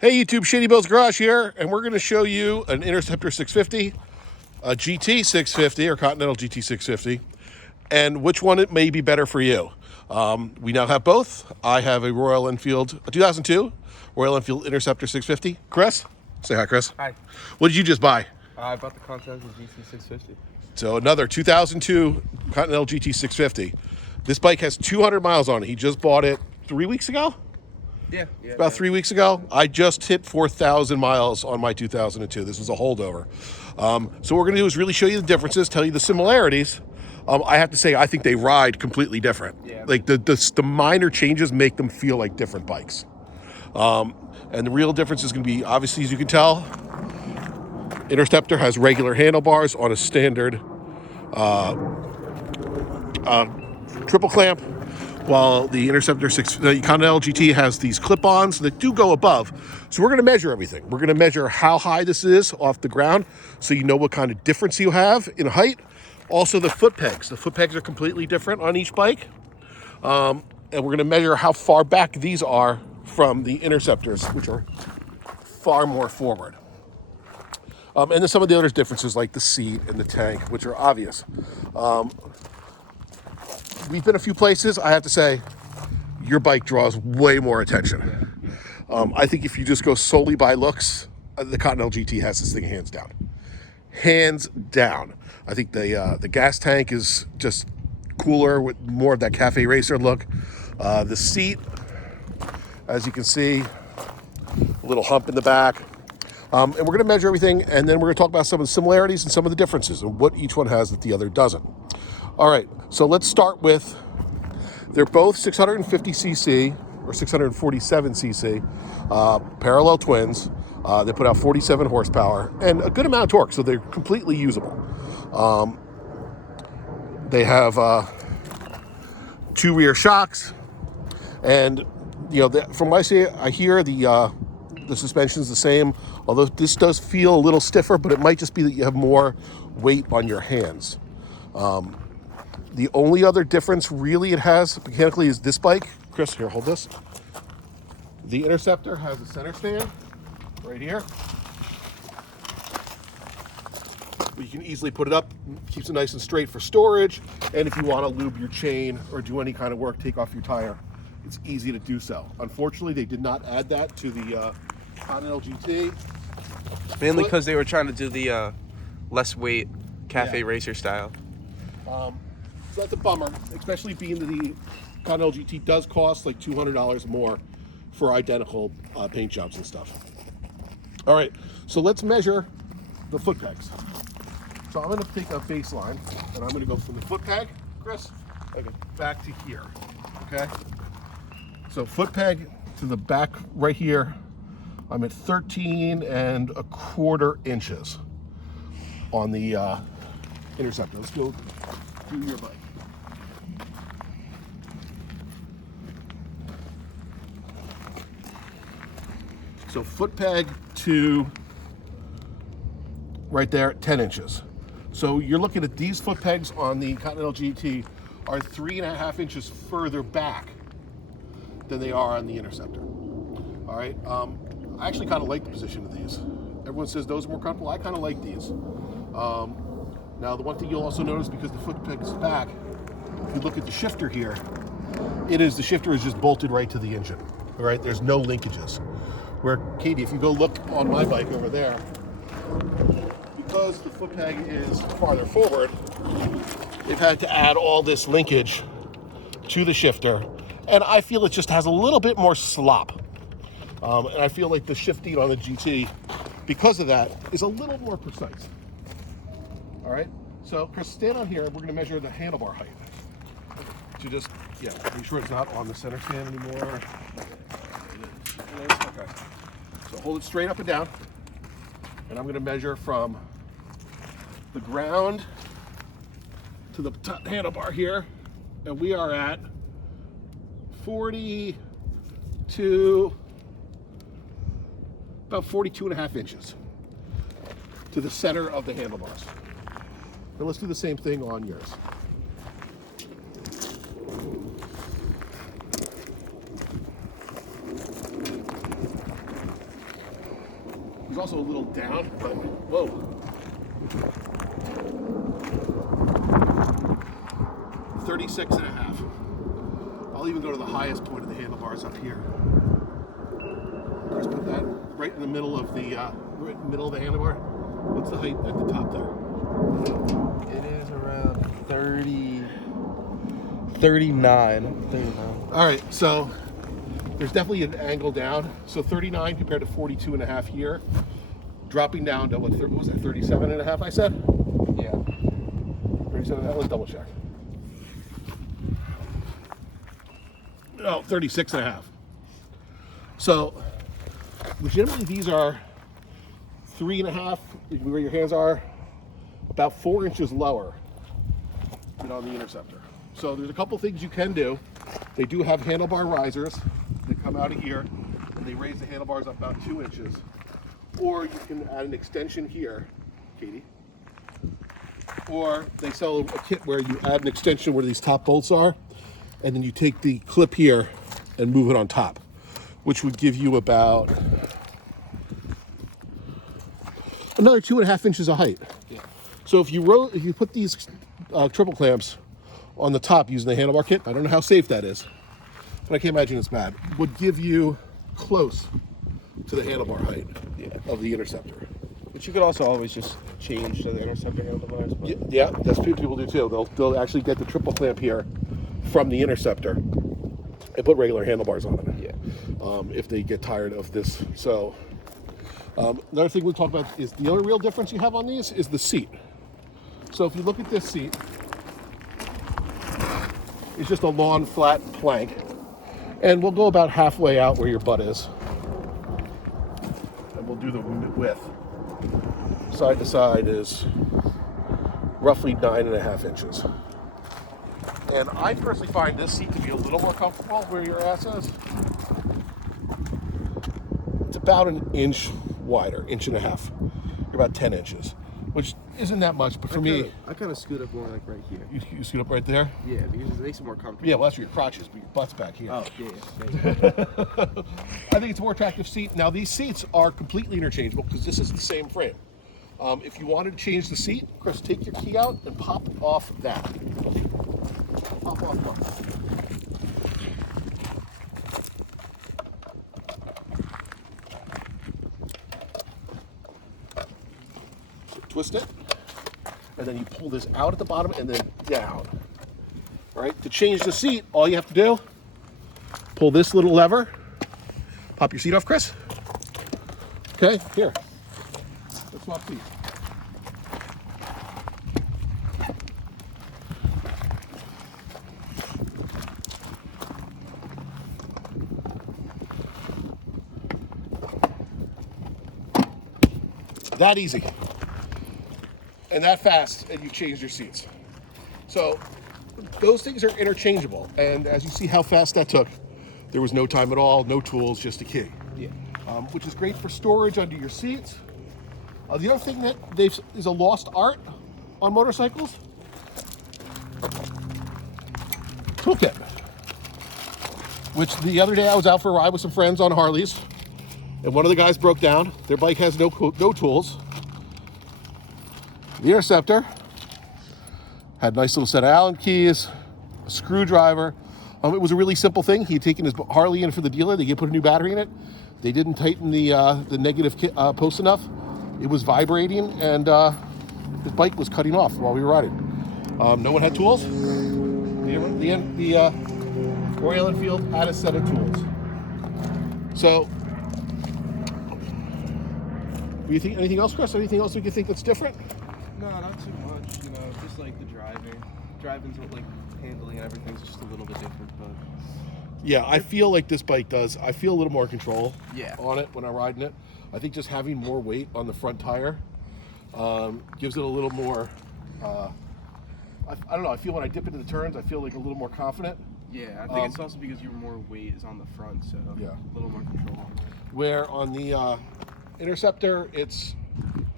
Hey YouTube, Shady Bill's Garage here, and we're going to show you an Interceptor 650, a GT 650 or Continental GT 650, and which one it may be better for you. We now have both. I have a Royal Enfield, a 2002 Royal Enfield Interceptor 650. Chris, say hi, Chris. Hi. What did you just buy? I bought the Continental GT 650. So another 2002 Continental GT 650. This bike has 200 miles on it. He just bought it 3 weeks ago. About 3 weeks ago. I just hit 4,000 miles on my 2002. This was a holdover. So what we're going to do is really show you the differences, tell you the similarities. I have to say, I think they ride completely different. Yeah. Like the minor changes make them feel like different bikes. And the real difference is going to be, obviously, as you can tell, Interceptor has regular handlebars on a standard triple clamp, while the the Continental GT has these clip-ons that do go above. So we're going to measure everything. We're going to measure how high this is off the ground, so you know what kind of difference you have in height. Also the foot pegs. The foot pegs are completely different on each bike. And we're going to measure how far back these are from the Interceptors, which are far more forward. And then some of the other differences, like the seat and the tank, which are obvious. We've been a few places. I have to say, your bike draws way more attention. I think if you just go solely by looks, the Continental GT has this thing hands down. Hands down. I think the gas tank is just cooler with more of that cafe racer look. The seat, as you can see, a little hump in the back. And we're going to measure everything, and then we're going to talk about some of the similarities and some of the differences and what each one has that the other doesn't. All right, so let's start with, they're both 650cc or 647cc parallel twins. They put out 47 horsepower and a good amount of torque, so they're completely usable. They have 2 rear shocks, and from what I hear the suspension's the same, although this does feel a little stiffer, but it might just be that you have more weight on your hands. The only other difference really it has mechanically is this bike. Chris, here, hold this. The Interceptor has a center stand right here. You can easily put it up, keeps it nice and straight for storage. And if you want to lube your chain or do any kind of work, take off your tire, it's easy to do so. Unfortunately, they did not add that to the Continental GT. Mainly because they were trying to do the less weight cafe racer style. So that's a bummer, especially being that the Continental GT does cost like $200 more for identical paint jobs and stuff. All right, so let's measure the foot pegs. So I'm going to take a baseline, and I'm going to go from the foot peg, Chris, back to here, okay? So foot peg to the back right here, I'm at 13¼ inches on the Interceptor. Let's go through your bike. So foot peg to right there, 10 inches. So you're looking at these foot pegs on the Continental GT are 3½ inches further back than they are on the Interceptor. All right, I actually kind of like the position of these. Everyone says those are more comfortable. I kind of like these. Now, the one thing you'll also notice, because the foot peg is back, if you look at the shifter here, the shifter is just bolted right to the engine, all right? There's no linkages. Where, Katie, if you go look on my bike over there, because the foot peg is farther forward, they've had to add all this linkage to the shifter, and I feel it just has a little bit more slop. And I feel like the shifting on the GT, because of that, is a little more precise. All right, so Chris, stand on here. We're going to measure the handlebar height. To just, make sure it's not on the center stand anymore. Okay. So hold it straight up and down. And I'm going to measure from the ground to the handlebar here. And we are at 42 and a half inches to the center of the handlebars. Now let's do the same thing on yours. also a little down, but whoa. 36.5. I'll even go to the highest point of the handlebars up here. Just put that right in the middle of the handlebar. What's the height at the top there? It is around 39. All right, so there's definitely an angle down. So 39 compared to 42.5 here. Dropping down to what was that, 37.5 I said? Yeah. 37.5, let's double check. Oh, 36.5. So legitimately these are 3.5, where your hands are, about 4 inches lower than on the Interceptor. So there's a couple things you can do. They do have handlebar risers that come out of here, and they raise the handlebars up about 2 inches. Or you can add an extension here, Katie. Or they sell a kit where you add an extension where these top bolts are, and then you take the clip here and move it on top, which would give you about another 2.5 inches of height. Yeah. So if you put these triple clamps on the top using the handlebar kit, I don't know how safe that is, but I can't imagine it's bad, would give you close to the handlebar height of the Interceptor. But you could also always just change to the Interceptor handlebars. But... Yeah, that's what people do too. They'll actually get the triple clamp here from the Interceptor and put regular handlebars on it. Yeah. If they get tired of this. So another thing we talk about is the other real difference you have on these is the seat. So if you look at this seat, it's just a lawn flat plank, and we'll go about halfway out where your butt is, and we'll do the width. Side to side is roughly 9.5 inches. And I personally find this seat to be a little more comfortable where your ass is. It's about an inch wider, 1.5 inches. You're about 10 inches, which isn't that much, but for me... I kind of scoot up more like right here. You scoot up right there? Yeah, because it makes it more comfortable. Yeah, well, that's where your crotch is, but your butt's back here. Oh, yeah. I think it's a more attractive seat. Now, these seats are completely interchangeable because this is the same frame. If you wanted to change the seat, Chris, take your key out and pop off that. Pop off one. So twist it, and then you pull this out at the bottom and then down. All right, to change the seat, all you have to do, pull this little lever, pop your seat off, Chris. Okay, here. Let's swap seats. That easy. And that fast, and you change your seats. So those things are interchangeable. And as you see how fast that took, there was no time at all, no tools, just a key. Yeah. Which is great for storage under your seats. The other thing that is a lost art on motorcycles, toolkit. Which the other day I was out for a ride with some friends on Harleys, and one of the guys broke down. Their bike has no tools. The Interceptor had a nice little set of Allen keys, a screwdriver. It was a really simple thing. He had taken his Harley in for the dealer. They put a new battery in it. They didn't tighten the negative post enough. It was vibrating, and his bike was cutting off while we were riding. No one had tools. The Royal Enfield had a set of tools. So, do you think anything else, Chris? Anything else that you think that's different? No, not too much. You know, just like the driving. Driving's like handling and everything's just a little bit different, but yeah, I feel like this bike does. I feel a little more control on it when I'm riding it. I think just having more weight on the front tire gives it a little more. I don't know. I feel when I dip into the turns, I feel like a little more confident. yeah, I think it's also because your more weight is on the front, so Yeah. a little more control. Where on the Interceptor, it's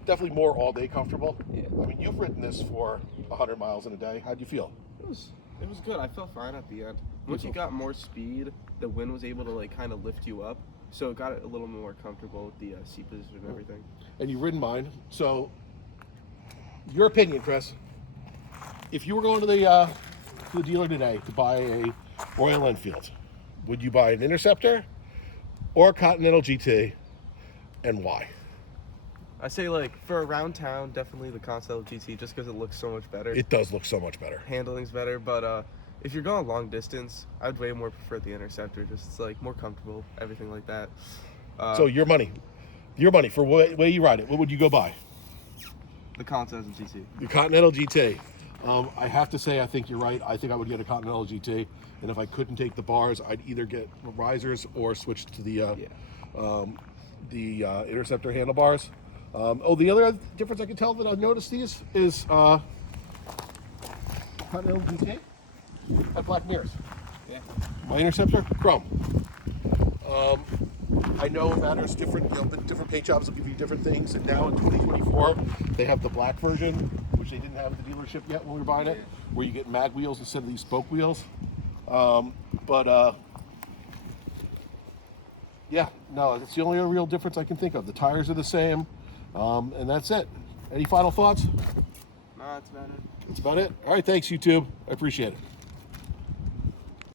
definitely more all-day comfortable. Yeah. I mean, you've ridden this for 100 miles in a day. How'd you feel? It was good. I felt fine at the end. Once you got more speed, the wind was able to like kind of lift you up. So it got it a little more comfortable with the seat position and everything. And you've ridden mine. So, your opinion, Chris. If you were going to the dealer today to buy a Royal Enfield, would you buy an Interceptor or a Continental GT, and why? I say, like, for around town, definitely the Continental GT, just because it looks so much better. It does look so much better. Handling's better, but if you're going long distance, I'd way more prefer the Interceptor. Just it's like more comfortable, everything like that. So your money for way you ride it. What would you go buy? The Continental GT. The Continental GT. I have to say, I think you're right. I think I would get a Continental GT, and if I couldn't take the bars, I'd either get risers or switch to the Interceptor handlebars. The other difference I can tell that I've noticed these is Continental GT had black mirrors. Yeah. My Interceptor, chrome. I know it matters different. The different paint jobs will give you different things, and now in 2024 they have the black version, which they didn't have at the dealership yet when we were buying it, where you get mag wheels instead of these spoke wheels. Yeah, no, that's the only real difference I can think of. The tires are the same, and that's it. Any final thoughts? No, that's about it. That's about it. All right, thanks, YouTube. I appreciate it.